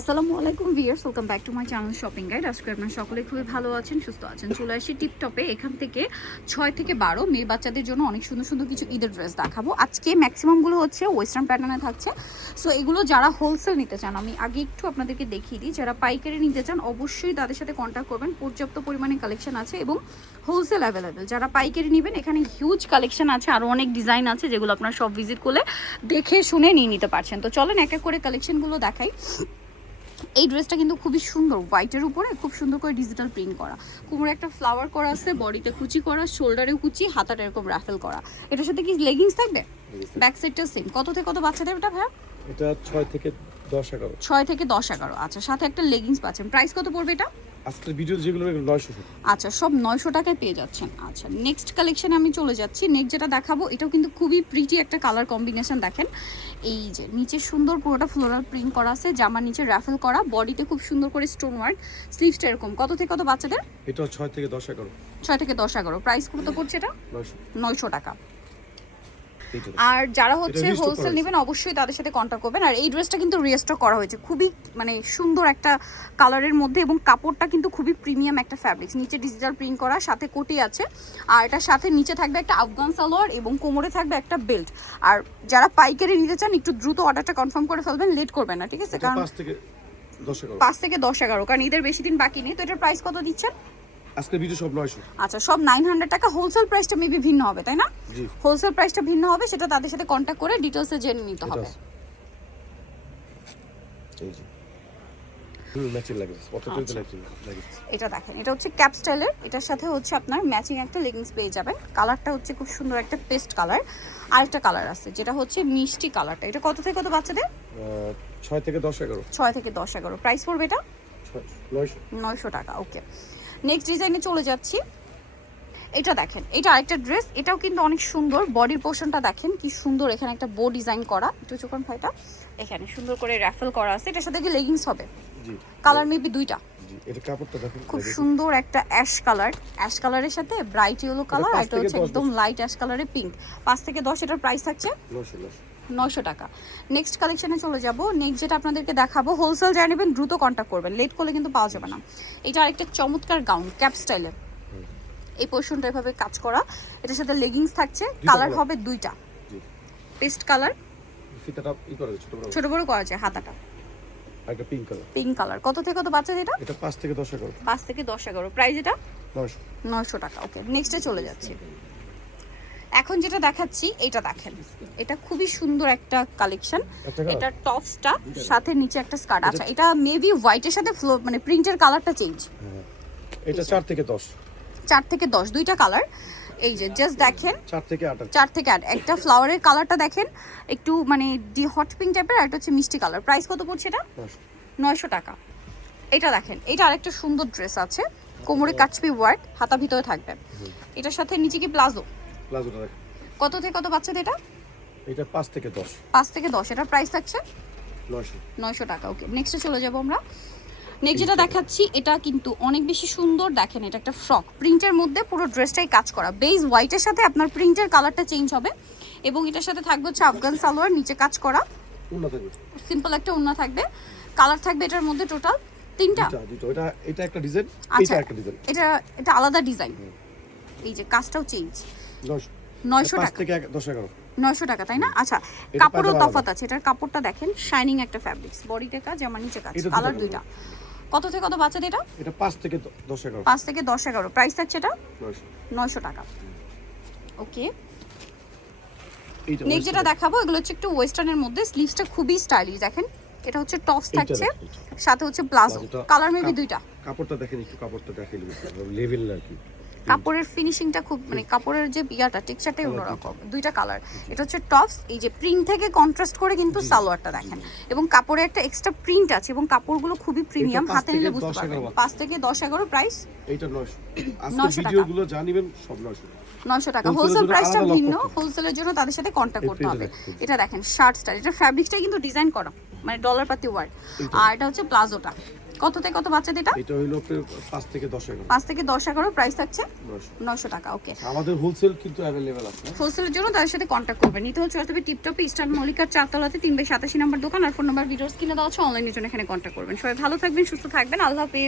আসসালামু আলাইকুম viewers, welcome back to my channel shopping guide. আজকে আপনারা সকলে খুবই ভালো আছেন, সুস্থ আছেন। চলে আসি টিপটপে। এখান থেকে 6 থেকে 12 মেয়ে বাচ্চাদের জন্য অনেক সুন্দর সুন্দর কিছু ঈদের ড্রেস দেখাবো। আজকে ম্যাক্সিমামগুলো হচ্ছে ওয়েস্টার্ন প্যাটার্নে থাকছে। সো এগুলো যারা হোলসেল নিতে চান, আমি আগে একটু আপনাদেরকে দেখিয়ে দিই। যারা পাইকারি নিতে চান অবশ্যই তাদের সাথে কন্ট্যাক্ট করবেন। পর্যাপ্ত পরিমাণে কালেকশন আছে এবং হোলসেল অ্যাভেলেবেল। যারা পাইকারি নেবেন, এখানে হিউজ কালেকশন আছে, আরও অনেক ডিজাইন আছে যেগুলো আপনারা সব ভিজিট করলে দেখে শুনে নিয়ে নিতে পারছেন। তো চলেন এক এক করে কালেকশনগুলো দেখাই। এই ড্রেসটা কিন্তু খুবই সুন্দর, হোয়াইটের উপরে খুব সুন্দর করে ডিজিটাল প্রিন্ট করা, কোমরে একটা ফ্লাওয়ার করা আছে, বডিতে কুচি করা, শোল্ডারেও কুচি, হাতাটা এরকম রাফেল করা। এটার সাথে কি লেগিংস থাকবে? ব্যাক সাইডটা সেম। কত থেকে কত বাচ্চাদের এটা ভাইয়া? এটা 6 থেকে 10-11। 6 থেকে 10-11। আচ্ছা, সাথে একটা লেগিংস পাচ্ছেন। প্রাইস কত পড়বে এটা? আজকের ভিডিও যেগুলো 900। আচ্ছা, সব 900 টাকায় পেয়ে যাচ্ছেন। আচ্ছা, নেক্সট কালেকশনে আমি চলে যাচ্ছি। নেক্সট যেটা দেখাবো, এটাও কিন্তু খুবই প্রিটি একটা কালার কম্বিনেশন। দেখেন, এই যে নিচে সুন্দর পুরোটা ফ্লোরাল প্রিন্ট করা আছে, জামার নিচে রাফেল করা, বডিতে খুব সুন্দর করে স্টোন ওয়ার্ক, স্লিভসটা এরকম। কত থেকে কত বাচ্চাদের? এটা 6 থেকে 10-11। 6 থেকে 10-11। প্রাইস কত পড়ছে এটা? 900 টাকা। এইটা আর যারা হচ্ছে restock হোলসেল করা নেবেন অবশ্যই তাদের সাথে কন্ট্যাক্ট করবেন। আর এই ড্রেসটা কিন্তু রিস্টক করা হয়েছে, খুবই মানে সুন্দর একটা কালারের মধ্যে, এবং কাপড়টা কিন্তু খুবই প্রিমিয়াম একটা ফ্যাব্রিক্স। নিচে ডিজিটাল প্রিন্ট করা, সাথে কোটি আছে। আর এটার সাথে নিচে থাকবে একটা আফগান সালোয়ার এবং কোমরে থাকবে একটা বেল্ট। আর যারা পাইকারি নিতে চান একটু দ্রুত অর্ডারটা কনফার্ম করে ফেলবেন, লেট করবেন না, ঠিক আছে? কারণ 5 থেকে 10-11। 5 থেকে 10-11, কারণ ঈদের বেশি দিন বাকি নেই। তো এটার প্রাইস কত দিচ্ছেন? আজকের ভিডিও সব 900। আচ্ছা, সব 900 টাকা। হোলসেল প্রাইসটা মেবি ভিন্ন হবে, তাই না? জি, হোলসেল প্রাইসটা ভিন্ন হবে, সেটা তাদের সাথে কন্ট্যাক্ট করে ডিটেইলসে জেনে নিতে হবে। এই যে ম্যাচিং লাগে, কতটা লাগে। এটা দেখেন, এটা হচ্ছে ক্যাপ স্টাইলের। এটার সাথে হচ্ছে আপনার ম্যাচিং একটা লেগিংস পেয়ে যাবেন। কালারটা হচ্ছে খুব সুন্দর একটা পেস্ট কালার। আরেকটা কালার আছে যেটা হচ্ছে মিষ্টি কালারটা। এটা কত থেকে কত বাচ্চাদের? 6 থেকে 10-11। 6 থেকে 10-11। প্রাইস পড়বে এটা 900। 900 টাকা। ওকে, নেক্সট ডিজাইনে চলে যাচ্ছি। এটা দেখেন, এটা আরেকটা ড্রেস। এটাও কিন্তু অনেক সুন্দর। বডির পোর্শনটা দেখেন কি সুন্দর, এখানে একটা বো ডিজাইন করা, একটু চোখন ভাইটা এখানে সুন্দর করে রাফেল করা আছে। এটার সাথে কি লেগিংস হবে? জি, কালার মেবি দুইটা। জি, এটা কাপড়টা দেখেন খুব সুন্দর একটা অ্যাশ কালার, অ্যাশ কালারের সাথে ব্রাইট ইয়েলো কালার, আর এটা হচ্ছে একদম লাইট অ্যাশ কালারে পিঙ্ক। 5 থেকে 10 এটার প্রাইস থাকছে 900 টাকা। নেক্সট কালেকশনে চলে যাব। নেক্সট যেটা আপনাদেরকে দেখাবো, হোলসেল যারা নেবেন দ্রুত কন্ট্যাক্ট করবেন, লেট করলে কিন্তু পাওয়া যাবে না। এটা আরেকটা চমৎকার গাউন, ক্যাপ স্টাইলের। এই পোর্শনটা এভাবে কাজ করা, এটার সাথে লেগিংস থাকছে। কালার হবে দুইটা, পেস্ট কালার, ফিতাটা করে ছোট বড় করা যায়, হাতাটা একটা পিঙ্ক কালার। কত থেকে কত বাচ্চা এটা? এটা 5 থেকে 10-11। 5 থেকে 10-11। প্রাইস এটা 900। 900 টাকা। ওকে, নেক্সটে চলে যাচ্ছি। এখন যেটা দেখাচ্ছি এটা দেখেন, এটা খুবই সুন্দর একটা কালেকশন। এটা টপসটা সাথে নিচে একটা স্কার্ট। আচ্ছা, এটা মেবি হোয়াইটের সাথে মানে প্রিন্টের কালারটা চেঞ্জ। এটা 4 থেকে 10। 4 থেকে 10 দুইটা কালার। এই যে জাস্ট দেখেন, 4 থেকে 8। 4 থেকে 8। একটা ফ্লাওয়ারের কালারটা দেখেন, একটু মানে ডি হট পিঙ্ক টাইপের, আর একটা হচ্ছে মিষ্টি কালার। প্রাইস কত পড়ছে এটা? 900 টাকা। এটা দেখেন, এটা আরেকটা সুন্দর ড্রেস আছে, কোমরে কাচপি ওয়ার্ক, হাতা ভিতরে থাকবে। এটার সাথে নিচে কি প্লাজোটা দেখেন। কত থেকে কত বাচ্চাদের এটা? এটা 5 থেকে 10। 5 থেকে 10। এটার প্রাইস থাকছে 900 টাকা। ওকে, নেক্সটে চলে যাব আমরা। নেক্সট যেটা দেখাচ্ছি, এটা কিন্তু অনেক বেশি সুন্দর। দেখেন, এটা একটা ফ্রক প্রিন্টের মধ্যে, পুরো ড্রেসটাই কাজ করা। বেজ হোয়াইটের সাথে আপনার প্রিন্টের কালারটা চেঞ্জ হবে, এবং এটার সাথে থাকবে হচ্ছে আফগান সালোয়ার, নিচে কাজ করা, সিম্পল একটা ওড়না থাকবে। কালার থাকবে এটার মধ্যে টোটাল 3টা। এটা একটা ডিজাইন, আচ্ছা, এটা একটা ডিজাইন, এটা আলাদা ডিজাইন। এই যে কাজটাও চেঞ্জ। 900 টাকা। 5 থেকে 10-11। 900 টাকা, তাই না? আচ্ছা, কাপড়েও তফাৎ আছে। এটার কাপড়টা দেখেন, শাইনিং একটা ফ্যাব্রিক্স, বডিতে কাজ, আমার নিচে কাজ, কালার দুইটা। কত থেকে কত বাচ্চাদের এটা? এটা 5 থেকে 10-11। 5 থেকে 10-11। প্রাইস থাকছে এটা 900 টাকা। ওকে, নেক্সট যেটা দেখাবো, এগুলো হচ্ছে একটু ওয়েস্টার্নের মধ্যে। স্লিভসটা খুবই স্টাইলিশ। দেখেন, এটা হচ্ছে টপস থাকছে, সাথে হচ্ছে প্লাজো। কালার মেবি দুইটা। কাপড়টা দেখেন, একটু কাপড়টা দেখেন, লেভেল নাকি কাপড়ের ফিনিশিংটা খুব মানে কাপড়ের যে ইয়াটা টেক্সচারটাই অন্যরকম। দুইটা কালার। এটা হচ্ছে টপস, এই যে প্রিন্ট থেকে কন্ট্রাস্ট করে কিন্তু সালোয়ারটা দেখেন, এবং কাপড়ে একটা এক্সট্রা প্রিন্ট আছে, এবং কাপড়গুলো খুবই প্রিমিয়াম, হাতে নিলে বুঝতে পারবেন। 5 থেকে 10-11। প্রাইস এইটা 900। আজকে ভিডিওগুলো জানিবেন সব 900 টাকা। হোলসেল প্রাইসটা ভিন্ন, হোলসেলের জন্য তাদের সাথে কন্ট্যাক্ট করতে হবে। এটা দেখেন শার্ট স্টাইল, এটা ফ্যাব্রিকটা কিন্তু ডিজাইন করা, মানে ডলার পাতি ওয়ার্ক। আর এটা হচ্ছে প্লাজোটা, কত থেকে কত বাচ্চাদের এটা? এটা হইলো 5 থেকে 10 এগারো। 5 থেকে 10 11 প্রাইস থাকছে 900 900 টাকা। ওকে, আমাদের হোলসেল কিন্তু অ্যাভেলেবেল আছে। হোলসেলের জন্য তাদের সাথে কন্ট্যাক্ট করবেন। নিতে হলে চলে আসবে টিপটপে ইস্টার্ন মল্লিকার 4 তলাতে 3/87 নম্বর দোকান। আর ফোন নাম্বার ভিডিওস কিনে দেওয়া আছে, অনলাইনের জন্য এখানে কন্ট্যাক্ট করবেন। সবাই ভালো থাকবেন, সুস্থ থাকবেন, আল্লাহ হাফেজ।